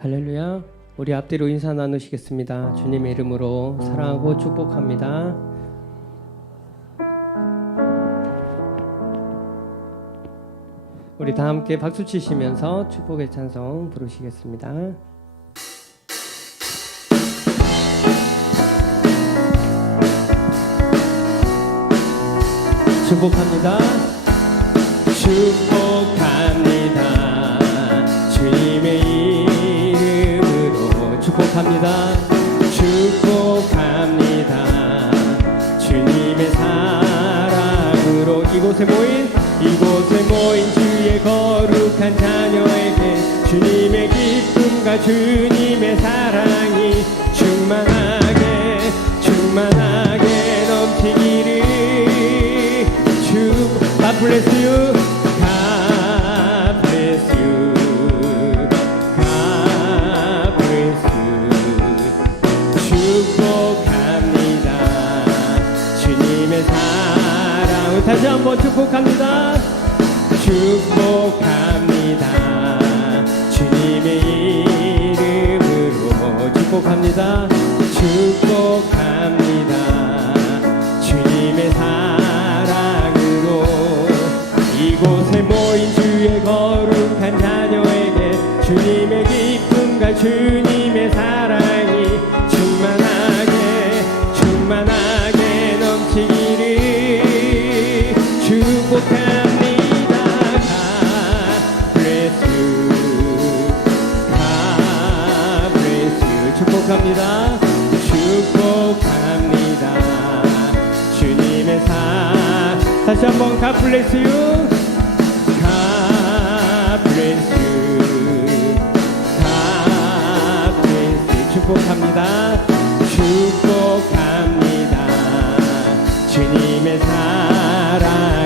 할렐루야. 우리 앞뒤로 인사 나누시겠습니다. 주님의 이름으로 사랑하고 축복합니다. 우리 다 함께 박수 치시면서 축복의 찬송 부르시겠습니다. 축복합니다. 축복합니다. 주님의 축복합니다. 축복합니다. 주님의 사랑으로 이곳에 모인 이곳에 모인 주의 거룩한 자녀에게 주님의 기쁨과 주님의 사랑 축복합니다. 축복합니다. 주님의 이름으로 축복합니다 bless you God bless you God bless you 축복합니다 축복합니다 주님의 사랑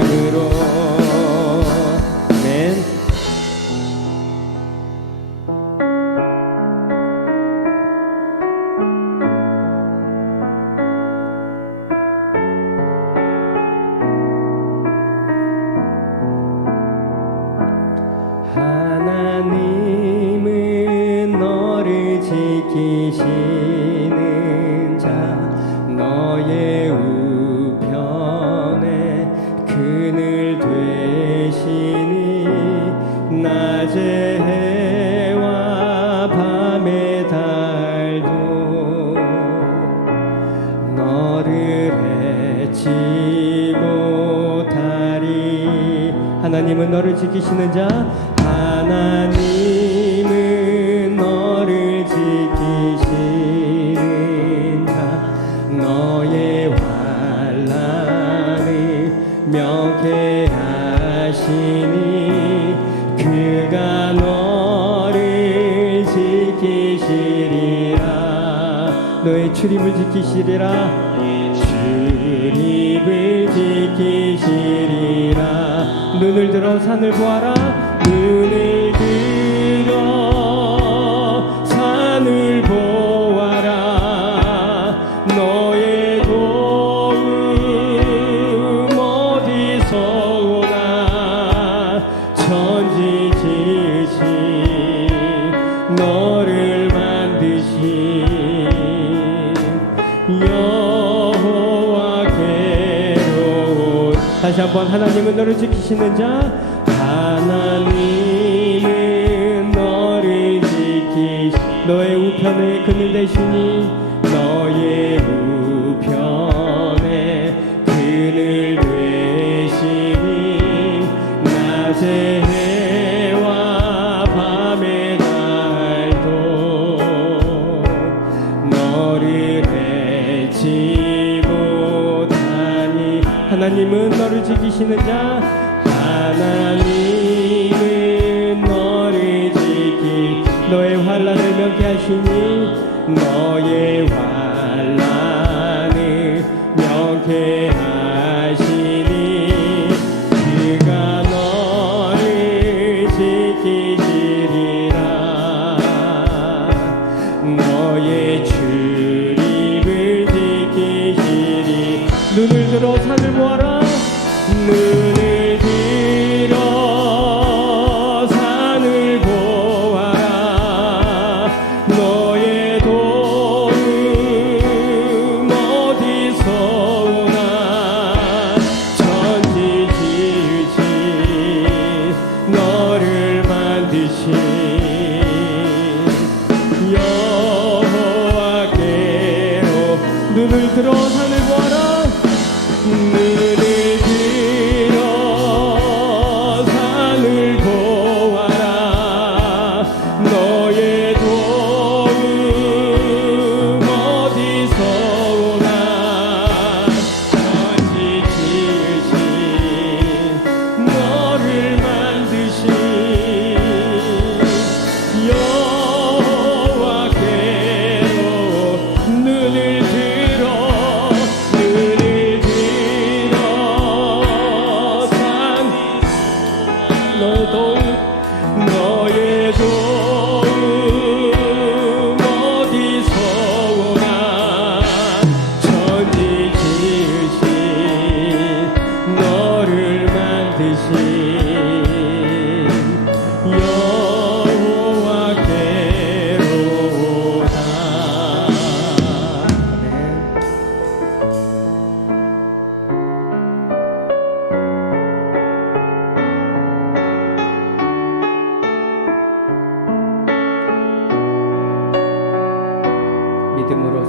지키시는 자 너의 우편에 그늘 되시니 낮의 해와 밤의 달도 너를 해치 못하리. 하나님은 너를 지키시는 자 하나님 하시니 그가 너를 지키시리라. 너의 출입을 지키시리라. 출입을 지키시리라. 눈을 들어 산을 보아라. 눈을 들어 산을 보아라. 너 다시 한번 하나님은 너를 지키시는 자. 하나님은 너를 지키시 너의 우편에 그늘 되시니 하나님은 너를 지키시는 자 하나님은 너를 지키 너의 환란을 명쾌하시니 너의 환란을 명쾌하시니 그가 너를 지키시리라. 너의 출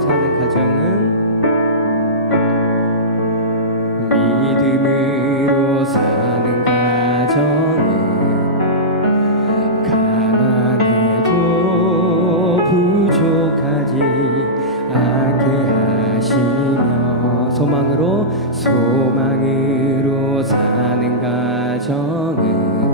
사는 가정은 믿음으로 사는 가정은 가난해도 부족하지 않게 하시며 소망으로 소망으로 사는 가정은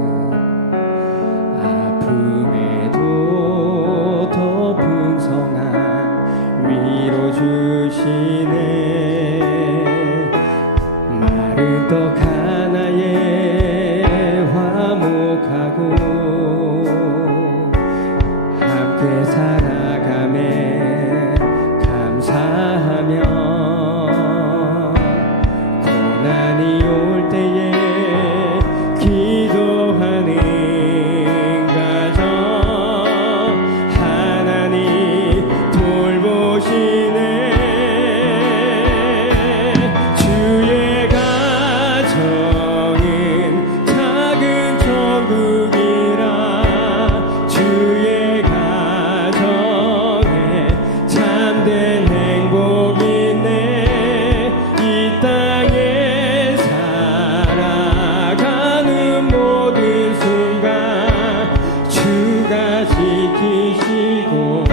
지키시고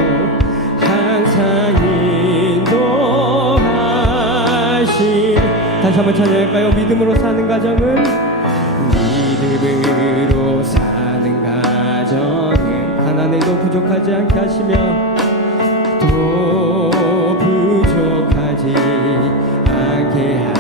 항상 인도하시 다시 한번 찬양할까요? 믿음으로 사는 가정은 믿음으로 사는 가정은 가난해도 부족하지 않게 하시며 또 부족하지 않게 하시며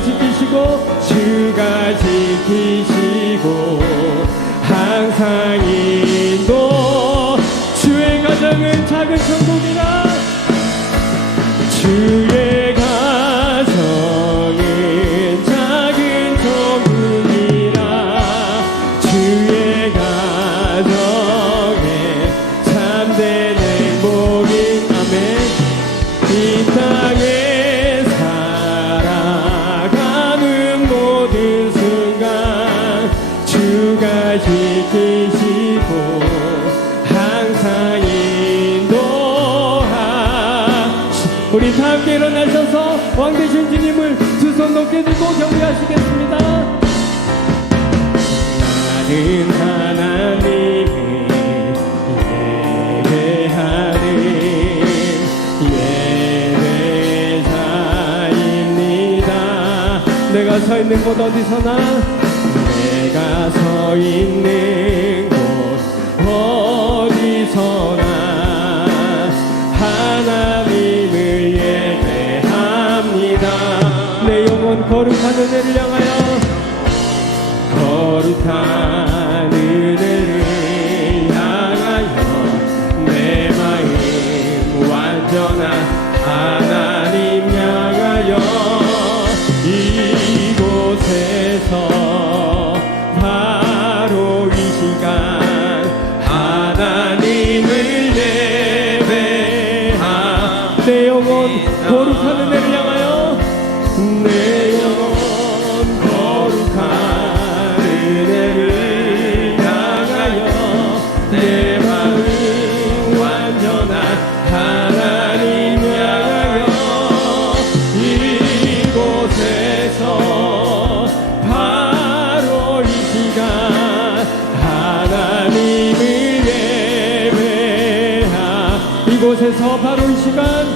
지키시고 주가 지키시고 항상 인도. 주의 가정은 작은 천국이라. 주의 높게 들고 경배하시겠습니다. 나는 하나님을 예배하는 예배자입니다. 내가 서 있는 곳 어디서나 내가 서 있는 곳 어디서나 거룩한 은혜를 향하여 거룩한 이곳에서 바로 이 시간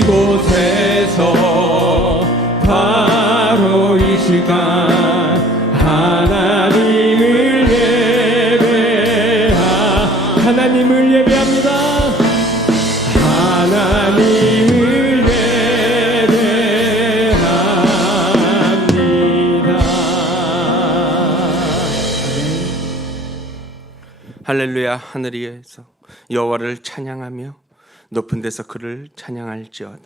이곳에서 바로 이 시간 하나님을 예배하 하나님을 예배합니다. 하나님을 예배합니다. 할렐루야 하늘 위에서 여호와를 찬양하며 높은 데서 그를 찬양할지어다